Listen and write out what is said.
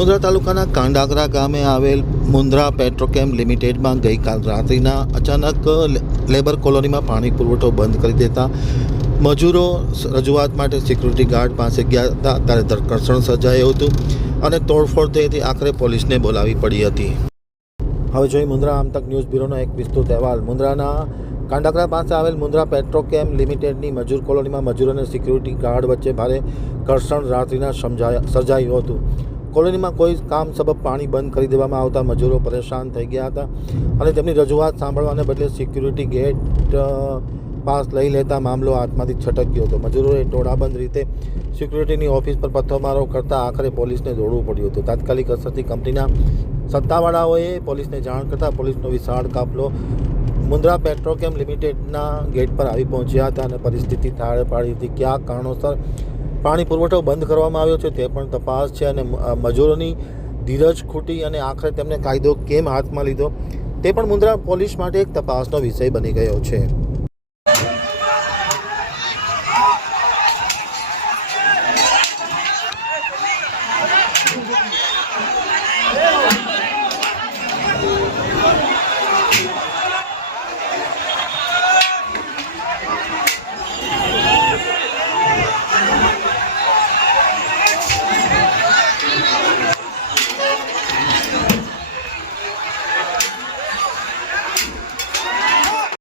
મુંદ્રા તાલુકાના કાંડાગરા ગામે આવેલ મુંદ્રા પેટ્રોકેમ લિમિટેડમાં ગઈકાલ રાત્રિના અચાનક લેબર કોલોનીમાં પાણી પુરવઠો બંધ કરી દેતા મજૂરો રજૂઆત માટે સિક્યુરિટી ગાર્ડ પાસે ગયા હતા. ત્યારે ધરકર્ષણ સર્જાયું હતું અને તોડફોડ થઈ હતી. આખરે પોલીસને બોલાવી પડી હતી. હવે જોઈએ મુંદ્રા આમતક ન્યૂઝ બ્યુરોનો એક વિસ્તૃત અહેવાલ. મુંદ્રાના કાંડાગરા પાસે આવેલ મુંદ્રા પેટ્રોકેમ લિમિટેડની મજૂર કોલોનીમાં મજૂરો અને સિક્યુરિટી ગાર્ડ વચ્ચે ભારે ઘર્ષણ રાત્રિના સર્જાયું હતું. કોલોનીમાં કોઈ કામ સબબ પાણી બંધ કરી દેવામાં આવતા મજૂરો પરેશાન થઈ ગયા હતા અને તેમની રજૂઆત સાંભળવાને બદલે સિક્યુરિટી ગેટ પાસ લઈ લેતા મામલો હાથમાંથી છટક્યો હતો. મજૂરોએ ટોળાબંધ રીતે સિક્યુરિટીની ઓફિસ પર પથ્થરમારો કરતાં આખરે પોલીસને દોડવું પડ્યું હતું. તાત્કાલિક અસરથી કંપનીના સત્તાવાળાઓએ પોલીસને જાણ કરતાં પોલીસનો વિશાળ કાફલો મુંદ્રા પેટ્રોકેમ લિમિટેડના ગેટ પર આવી પહોંચ્યા હતા અને પરિસ્થિતિ થાળે પાડી હતી. કયા કારણોસર પાણી પુરવઠો બંધ કરવામાં આવ્યો છે તે પણ તપાસ છે અને મજૂરોની ધીરજ ખૂટી અને આખરે તેમને કાયદો કેમ હાથમાં લીધો તે પણ મુંદ્રા પોલીસ માટે એક તપાસનો વિષય બની ગયો છે.